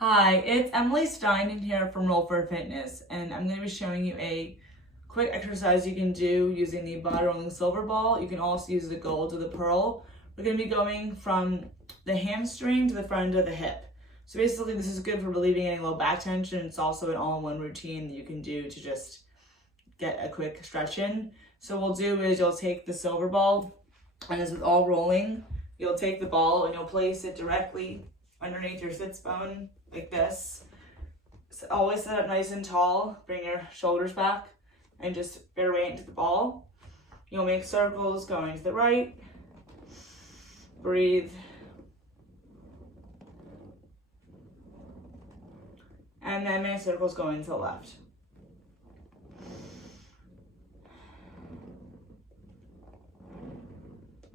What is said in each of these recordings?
Hi, it's Emily Stein in here from Roll for Fitness, and I'm going to be showing you a quick exercise you can do using the body rolling silver ball. You can also use the gold or the pearl. We're going to be going from the hamstring to the front of the hip. So basically this is good for relieving any low back tension. It's also an all-in-one routine that you can do to just get a quick stretch in. So what we'll do is you'll take the silver ball, and as with all rolling, you'll take the ball and you'll place it directly underneath your sits bone like this. So always sit up nice and tall, bring your shoulders back and just bear weight into the ball. You'll make circles going to the right, breathe, and then make circles going to the left.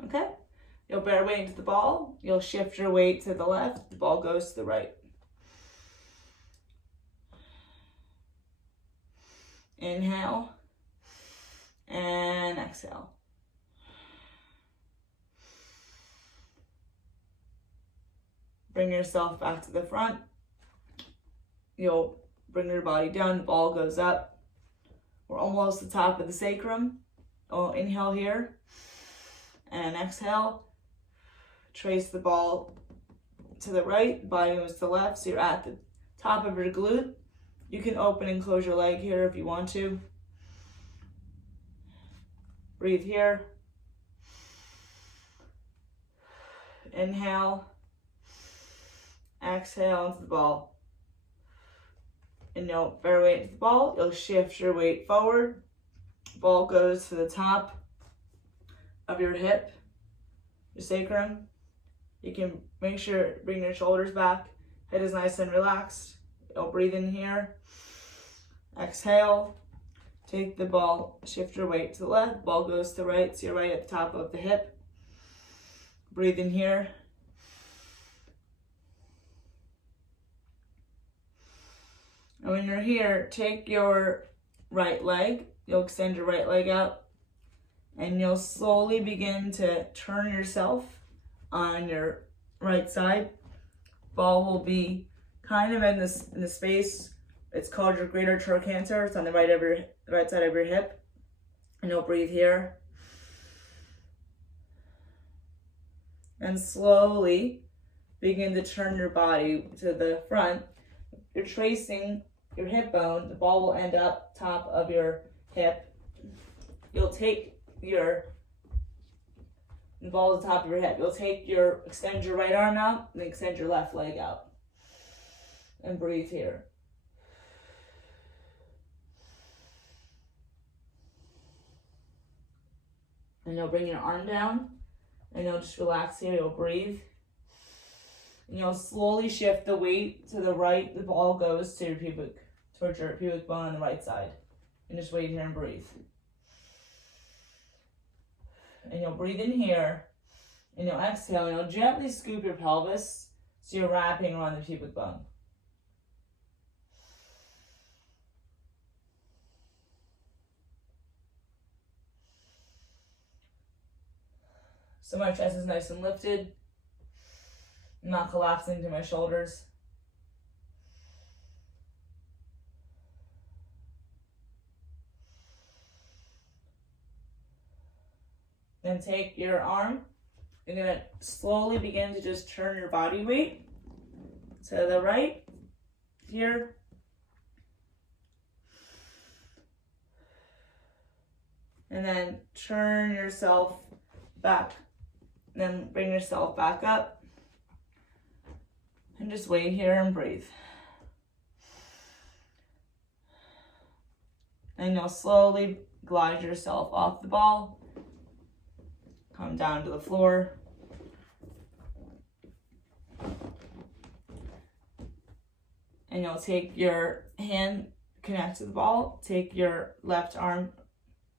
Okay, you'll bear weight into the ball, you'll shift your weight to the left, the ball goes to the right. Inhale and exhale. Bring yourself back to the front. You'll bring your body down, the ball goes up. We're almost at the top of the sacrum. Oh, inhale here and exhale. Trace the ball to the right, body moves to the left, so you're at the top of your glute. You can open and close your leg here if you want to. Breathe here. Inhale. Exhale into the ball. And you'll bear weight into the ball. You'll shift your weight forward. Ball goes to the top of your hip, your sacrum. You can make sure bring your shoulders back. Head is nice and relaxed. You'll breathe in here. Exhale. Take the ball, shift your weight to the left. Ball goes to the right, so you're right at the top of the hip. Breathe in here. And when you're here, take your right leg. You'll extend your right leg out. And you'll slowly begin to turn yourself on your right side. Ball will be kind of in the space. It's called your greater trochanter. It's on the right side of your hip. And you'll breathe here. And slowly begin to turn your body to the front. You're tracing your hip bone. The ball will end up top of your hip. You'll take the ball to the top of your hip. Extend your right arm out and extend your left leg out. And breathe here. And you'll bring your arm down and you'll just relax here. You'll breathe. And you'll slowly shift the weight to the right. The ball goes to towards your pubic bone on the right side. And just wait here and breathe. And you'll breathe in here. And you'll exhale. And you'll gently scoop your pelvis so you're wrapping around the pubic bone. So my chest is nice and lifted. I'm not collapsing to my shoulders. Then take your arm. You're going to slowly begin to just turn your body weight to the right here. And then turn yourself back. Then bring yourself back up. And just wait here and breathe. And you'll slowly glide yourself off the ball. Come down to the floor. And you'll take your hand, connect to the ball, take your left arm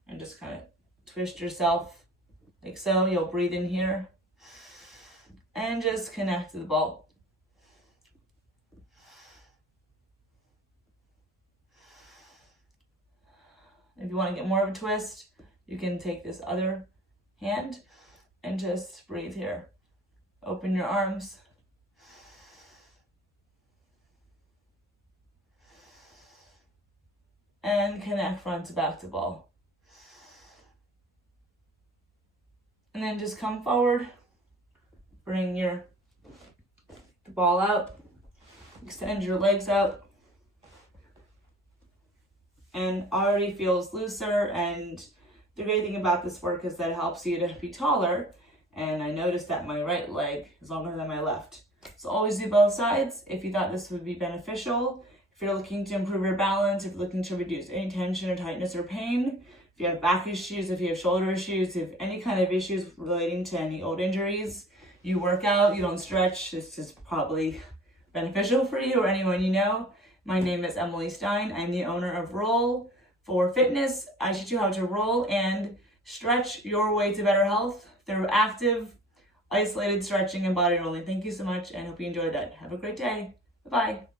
and just kind of twist yourself like so. You'll breathe in here and just connect to the ball. If you want to get more of a twist, you can take this other hand and just breathe here. Open your arms. and connect front to back to ball. And then just come forward, bring the ball out, extend your legs out, and already feels looser. And the great thing about this work is that it helps you to be taller. And I noticed that my right leg is longer than my left. So always do both sides if you thought this would be beneficial. If you're looking to improve your balance, if you're looking to reduce any tension or tightness or pain, if you have back issues, if you have shoulder issues, if you have any kind of issues relating to any old injuries, you work out, you don't stretch, this is probably beneficial for you or anyone you know. My name is Emily Stein. I'm the owner of Roll for Fitness. I teach you how to roll and stretch your way to better health through active, isolated stretching and body rolling. Thank you so much and hope you enjoyed that. Have a great day. Bye-bye.